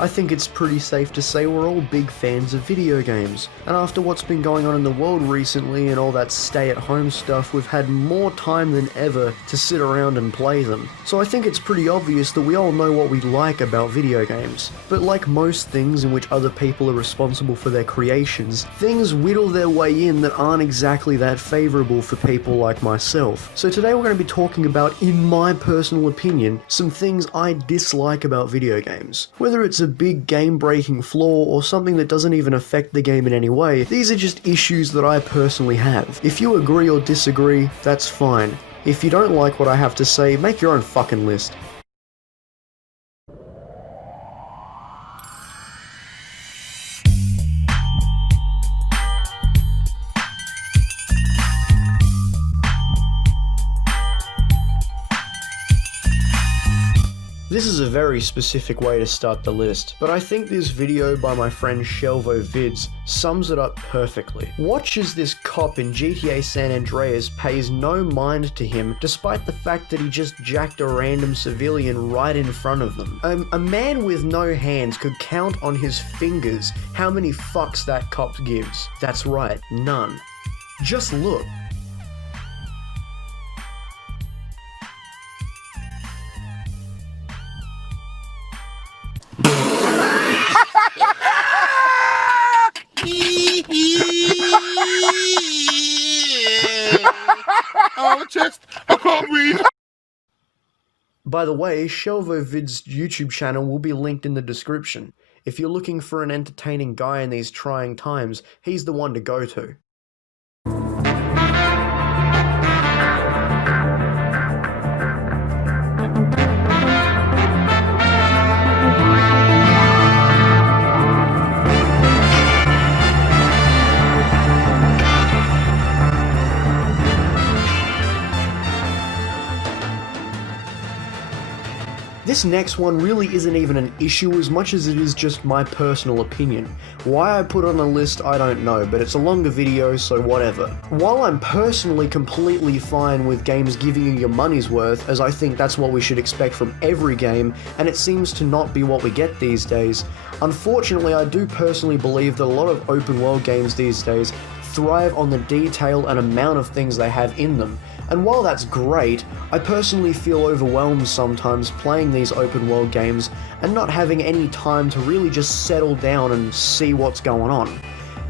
I think it's pretty safe to say we're all big fans of video games, and after what's been going on in the world recently and all that stay-at-home stuff, we've had more time than ever to sit around and play them. So I think it's pretty obvious that we all know what we like about video games. But like most things in which other people are responsible for their creations, things whittle their way in that aren't exactly that favourable for people like myself. So today we're going to be talking about, in my personal opinion, some things I dislike about video games. Whether it's a big game-breaking flaw or something that doesn't even affect the game in any way, these are just issues that I personally have. If you agree or disagree, that's fine. If you don't like what I have to say, make your own fucking list. This is a very specific way to start the list, but I think this video by my friend ShelvoVids sums it up perfectly. Watch as this cop in GTA San Andreas pays no mind to him despite the fact that he just jacked a random civilian right in front of them. A man with no hands could count on his fingers how many fucks that cop gives. That's right, none. Just look. By the way, ShelvoVids' YouTube channel will be linked in the description. If you're looking for an entertaining guy in these trying times, he's the one to go to. This next one really isn't even an issue as much as it is just my personal opinion. Why I put on a list, I don't know, but it's a longer video, so whatever. While I'm personally completely fine with games giving you your money's worth, as I think that's what we should expect from every game, and it seems to not be what we get these days, unfortunately I do personally believe that a lot of open world games these days thrive on the detail and amount of things they have in them. And while that's great, I personally feel overwhelmed sometimes playing these open world games and not having any time to really just settle down and see what's going on.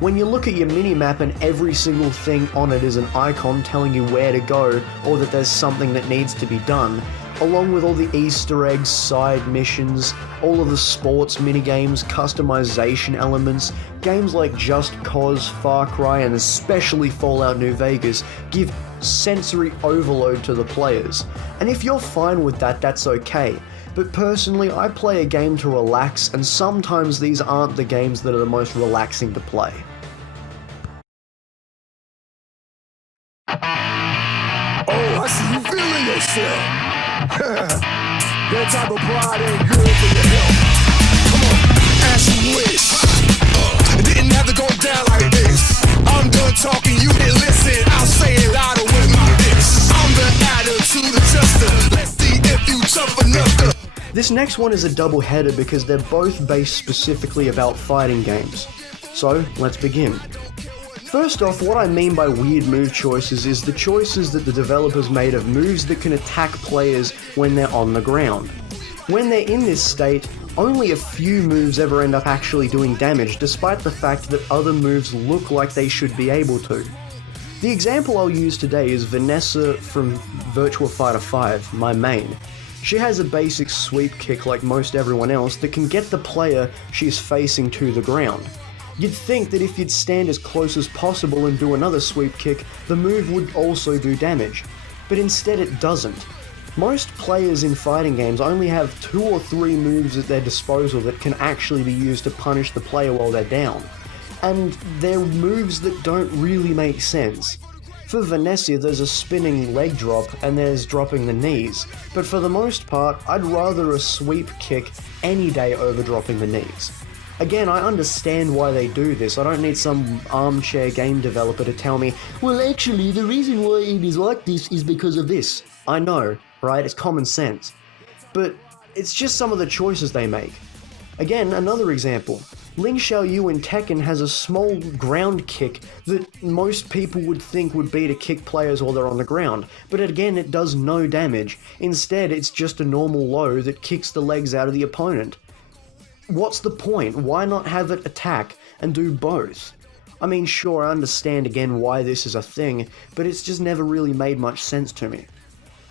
When you look at your minimap and every single thing on it is an icon telling you where to go or that there's something that needs to be done, along with all the Easter eggs, side missions, all of the sports minigames, customization elements, games like Just Cause, Far Cry, and especially Fallout New Vegas give sensory overload to the players. And if you're fine with that, that's okay. But personally, I play a game to relax, and sometimes these aren't the games that are the most relaxing to play. Oh, I see you feeling yourself. That type of pride ain't good for your health. Come on, as you wish. It didn't have to go down like this. I'm done talking, you didn't listen. I'll say it louder with my lips. I'm the attitude adjuster. Let's see if you tough enough to. This next one is a double header because they're both based specifically about fighting games. So, let's begin. First off, what I mean by weird move choices is the choices that the developers made of moves that can attack players when they're on the ground. When they're in this state, only a few moves ever end up actually doing damage, despite the fact that other moves look like they should be able to. The example I'll use today is Vanessa from Virtua Fighter 5, my main. She has a basic sweep kick like most everyone else that can get the player she's facing to the ground. You'd think that if you'd stand as close as possible and do another sweep kick, the move would also do damage, but instead it doesn't. Most players in fighting games only have 2 or 3 moves at their disposal that can actually be used to punish the player while they're down, and they're moves that don't really make sense. For Vanessa, there's a spinning leg drop and there's dropping the knees, but for the most part, I'd rather a sweep kick any day over dropping the knees. Again, I understand why they do this. I don't need some armchair game developer to tell me, well actually the reason why it is like this is because of this. I know, right? It's common sense. But it's just some of the choices they make. Again, another example. Ling Xiaoyu in Tekken has a small ground kick that most people would think would be to kick players while they're on the ground, but again, it does no damage. Instead, it's just a normal low that kicks the legs out of the opponent. What's the point? Why not have it attack and do both? I mean, sure, I understand again why this is a thing, but it's just never really made much sense to me.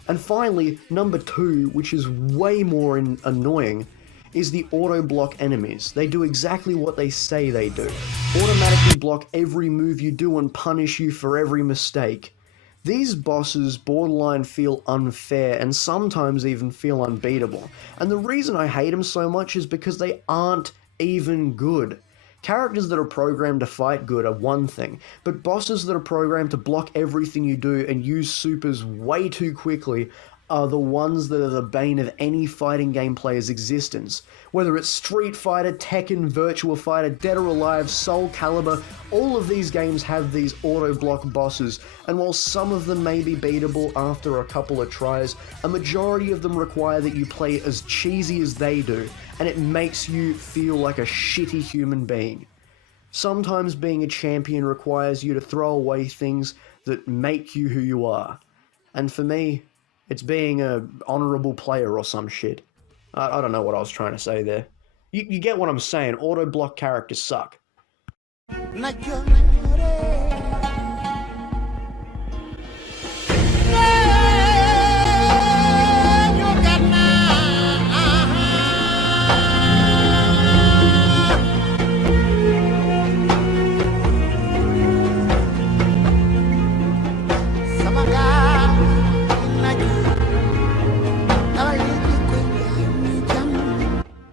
And finally, number 2, which is way more annoying, is the auto-block enemies. They do exactly what they say they do. Automatically block every move you do and punish you for every mistake. These bosses borderline feel unfair and sometimes even feel unbeatable. And the reason I hate them so much is because they aren't even good. Characters that are programmed to fight good are one thing, but bosses that are programmed to block everything you do and use supers way too quickly are the ones that are the bane of any fighting game player's existence. Whether it's Street Fighter, Tekken, Virtua Fighter, Dead or Alive, Soul Calibur, all of these games have these auto-block bosses, and while some of them may be beatable after a couple of tries, a majority of them require that you play as cheesy as they do, and it makes you feel like a shitty human being. Sometimes being a champion requires you to throw away things that make you who you are. And for me, it's being an honorable player or some shit. I don't know what I was trying to say there. You get what I'm saying. Auto-block characters suck.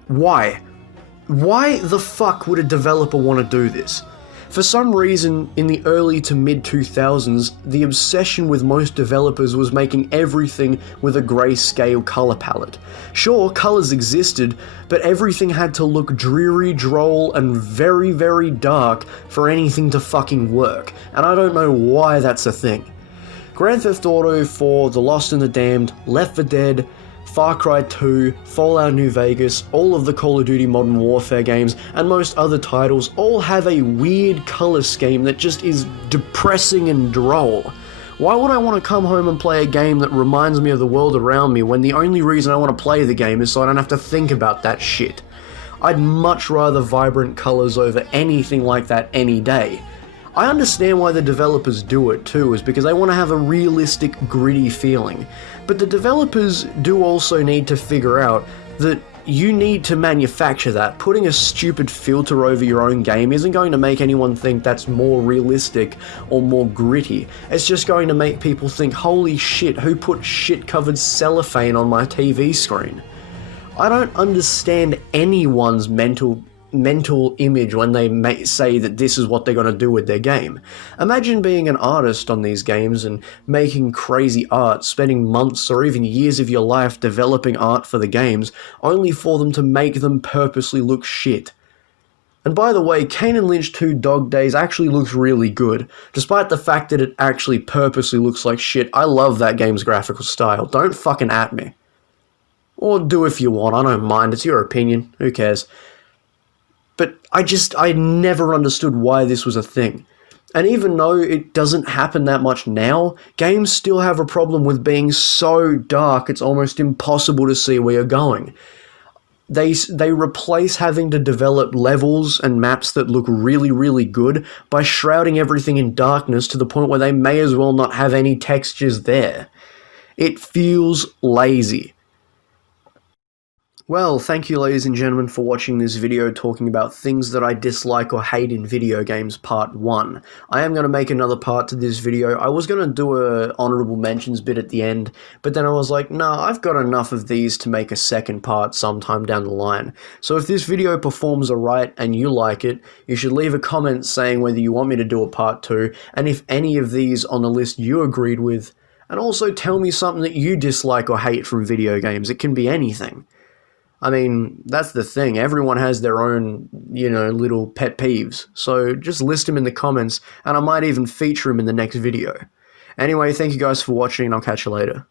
Why? Why the fuck would a developer want to do this? For some reason, in the early to mid-2000s, the obsession with most developers was making everything with a grayscale color palette. Sure, colors existed, but everything had to look dreary, droll, and very, very dark for anything to fucking work, and I don't know why that's a thing. Grand Theft Auto 4, The Lost and the Damned, Left 4 Dead, Far Cry 2, Fallout New Vegas, all of the Call of Duty Modern Warfare games, and most other titles all have a weird color scheme that just is depressing and droll. Why would I want to come home and play a game that reminds me of the world around me when the only reason I want to play the game is so I don't have to think about that shit? I'd much rather vibrant colors over anything like that any day. I understand why the developers do it too, is because they want to have a realistic, gritty feeling. But the developers do also need to figure out that you need to manufacture that. Putting a stupid filter over your own game isn't going to make anyone think that's more realistic or more gritty. It's just going to make people think, holy shit, who put shit-covered cellophane on my TV screen? I don't understand anyone's mental image when they say that this is what they're going to do with their game. Imagine being an artist on these games and making crazy art, spending months or even years of your life developing art for the games, only for them to make them purposely look shit. And by the way, Kane and Lynch 2 Dog Days actually looks really good, despite the fact that it actually purposely looks like shit. I love that game's graphical style. Don't fucking at me. Or do if you want, I don't mind, it's your opinion, who cares. But I never understood why this was a thing. And even though it doesn't happen that much now, games still have a problem with being so dark it's almost impossible to see where you're going. They replace having to develop levels and maps that look really, really good by shrouding everything in darkness to the point where they may as well not have any textures there. It feels lazy. Well, thank you ladies and gentlemen for watching this video talking about things that I dislike or hate in video games part 1. I am going to make another part to this video. I was going to do a honorable mentions bit at the end, but then I was like, nah, I've got enough of these to make a second part sometime down the line. So if this video performs alright and you like it, you should leave a comment saying whether you want me to do a part 2, and if any of these on the list you agreed with, and also tell me something that you dislike or hate from video games. It can be anything. I mean, that's the thing. Everyone has their own, little pet peeves. So just list them in the comments, and I might even feature them in the next video. Anyway, thank you guys for watching, and I'll catch you later.